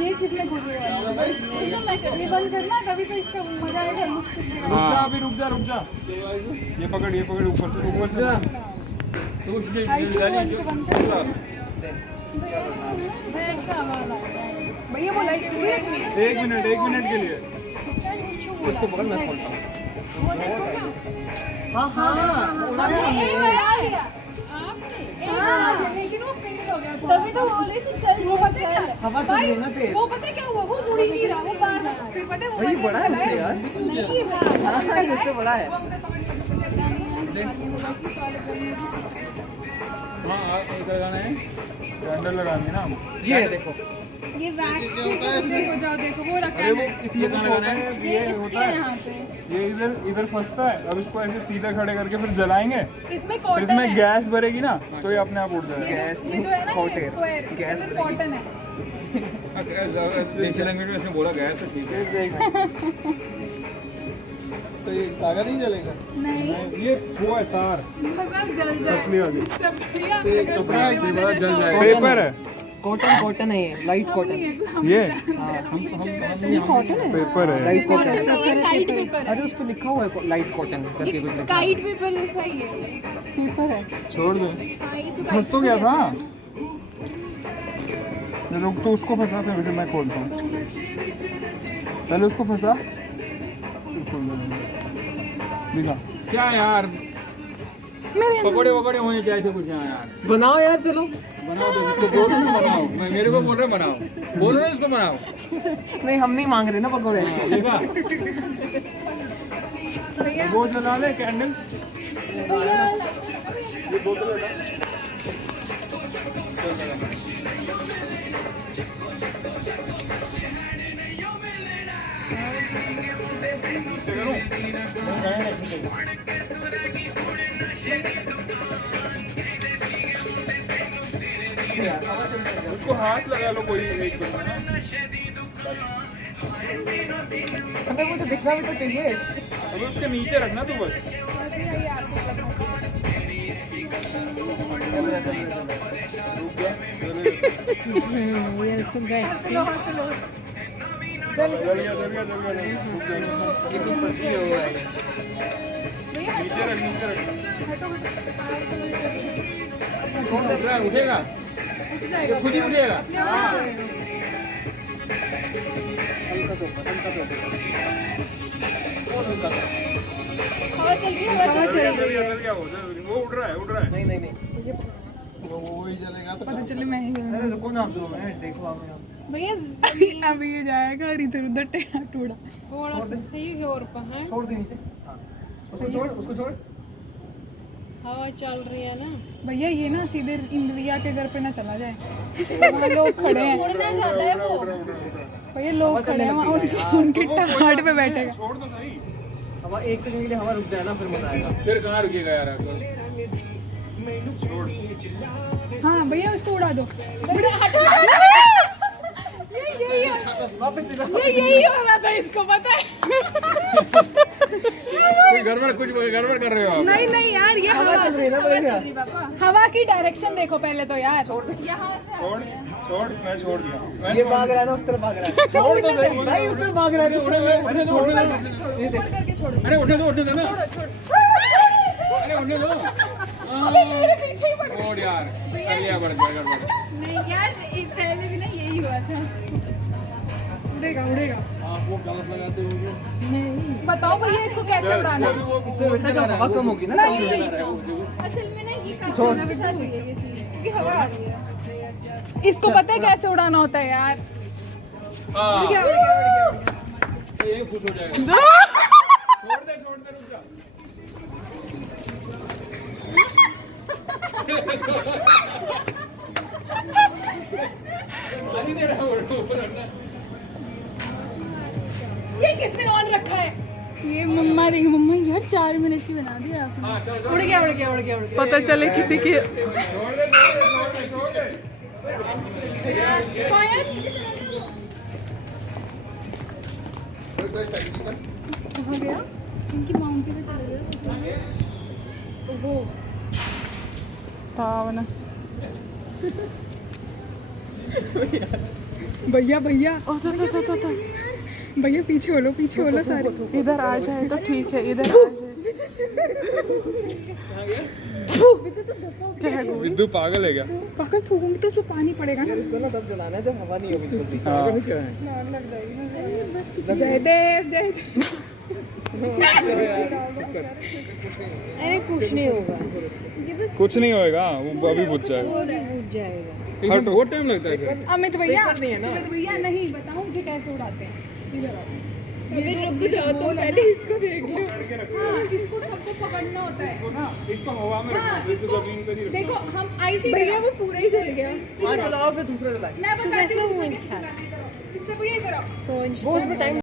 ये कितने खुशी है ये बंद करना तभी तो इसका मजा आएगा। रुक जा ये पकड़ ऊपर से भैया बोला एक मिनट के लिए उसको पकड़ मैं खोलता हूँ। लेकिन वो फेल हो गया तभी तो बोले कि चल वो पता है हवा चल रही है ना तेज। वो पता है क्या हुआ वो उड़ ही नहीं रहा वो बार फिर पता है वो भाई बड़ा है उससे यार। नहीं हाँ ये उससे बड़ा है। हाँ लगाना है कैंडल लगानी ना ये देखो ये वैक्स देखो जाओ देखो वो रखा अरे वो है इसमें कुछ होता है ये होता है यहाँ पे ये इधर फंसता है। अब इसको ऐसे सीधा खड़े करके फिर जलाएंगे इसमें फिर कॉटन इसमें है गैस भरेगी ना तो ये अपने आप उड़ जाएगा। गैस ये जो है ना हॉट ये एयर स्क्वायर गैस इसमें कॉटन है देसी लैंग्वेज में इसने बोला गैस है ठीक है। तो ये तागा नहीं जलेगा। नहीं ये वो है तार मगर जल असली वाली। जाए सब भैया तो ये कपड़ा है कि जल जाएगा। कॉटन पेपर है कॉटन है ये लाइट कॉटन। ये कॉटन है पेपर है लाइट कॉटन। काइट पेपर अरे उस पे लिखा हुआ है लाइट कॉटन करके कुछ लिखा है। काइट पेपर जैसा ही है पेपर है छोड़ दे हाँ, इसको फंस तो गया था। रुक तो उसको फंसा फिर मैं खोलता हूँ। पहले उसको फंसा दिखा क्या यार पकोड़े होने चाहिए कुछ यहाँ यार। बनाओ यार चलो। बनाओ तो इसको बोलो इसको बनाओ। मैं मेरे को बोल रहा बनाओ बोलो ना इसको बनाओ। नहीं हम नहीं मांग रहे ना पकौड़े। देखा वो जला ले कैंडल ये बोतल है उसको हाथ लगा लो कोई एक बंदा ना। हमें मुझे दिखना भी तो चाहिए। अबे उसके नीचे रखना तू बस। जल गया। नीचे रख उठेगा खुद ही उठेगा। हवा चल रही है वो उड़ रहा है नहीं वो ही जलेगा तो पता चले मैं ही अरे रुको ना आप 2 मिनट देखो आप यहाँ। भैया अभी ये जाएगा और इधर उधर टेढ़ा टूड़ा थोड़ा सा सही और है छोड़ दे नीचे। हाँ उसको छोड़ हवा चल रही है ना। भैया ये ना सीधे इंद्रिया के घर पे ना चला जाए वहाँ लोग खड़े हैं उड़ना चाहता है वो भैया लोग खड़े हैं वहाँ उनके टाट पे बैठेगा छोड़ दो सही। हवा 1 सेकंड के लिए हवा रुक जाए ना फिर मजा आएगा। फिर कहाँ रुकेगा यार छोड़। हाँ भैया उसको उड़ा दो यही हो रहा था इसको पता है गड़बड़ कर रहे हो आप। नहीं यार ये हवा चल रही है ना बढ़िया। हवा की डायरेक्शन देखो पहले तो यार यहाँ से छोड़ मैं छोड़ दिया ये भाग रहा है ना उस तरफ भाग रहा है। छोड़ दो सही। भाई उस तरफ भाग रहा है। अरे छोड़ दो। करके छोड़ो अरे उठने दो ना। अरे उठने दो। मेरे पीछे ही पड़ छोड़ यार अगली बार गड़बड़। नहीं यार पहले भी ना यही हुआ था उड़ेगा आप वो गलत लगाते होंगे। बताओ भैया इसको कैसे उड़ाना है? इससे जो हवा कम होगी ना असल में ना ये काफी के साथ हुई है ये चीज क्योंकि हवा आ रही है इसको पता है कैसे उड़ाना होता है यार ये खुश हो जाएगा। छोड़ दे रुक जा। ये किसने ऑन रखा है ये मम्मा देखिए मम्मा यार 4 मिनट की बना दी आपने उड़ गया पता चले किसी की कहाँ गया इनकी माउंटी पे चले गए ओहो पावना भैया भैया भैया पीछे हो लो सारे। इधर आ जाए तो ठीक है, इधर आ जाए। विद्दू पागल है क्या? पागल थूकूंगी तो उसमें पानी पड़ेगा ना। इसको ना तब जलाना है जब हवा नहीं होगी बिल्कुल भी। पागल क्या है? जयदेव जयदेव। अरे कुछ नहीं होगा, कुछ नहीं होएगा, वो अभी बुझ जाएगा। वो भी बुझ जाएगा। हर बहुत टाइम लगता है फिर। अमित भैया नहीं है ना। सुमित भैया नहीं बताऊं कि कैसे उड़ाते हैं। इधर आओ। अभी रुक जाओ, तो पहले इसको देख लो। हाँ, इसको सबको पकड़ना होता है। इसको हवा में रखो, इसको जमीन पे नहीं रखो। देखो हम आईशी भैया वो पूरा ही जल गया। हाँ चलाओ फिर दूसरा जलाए। मैं बताती हूँ सुबह इससे भैया इधर आओ। सोच वो उसमें टाइम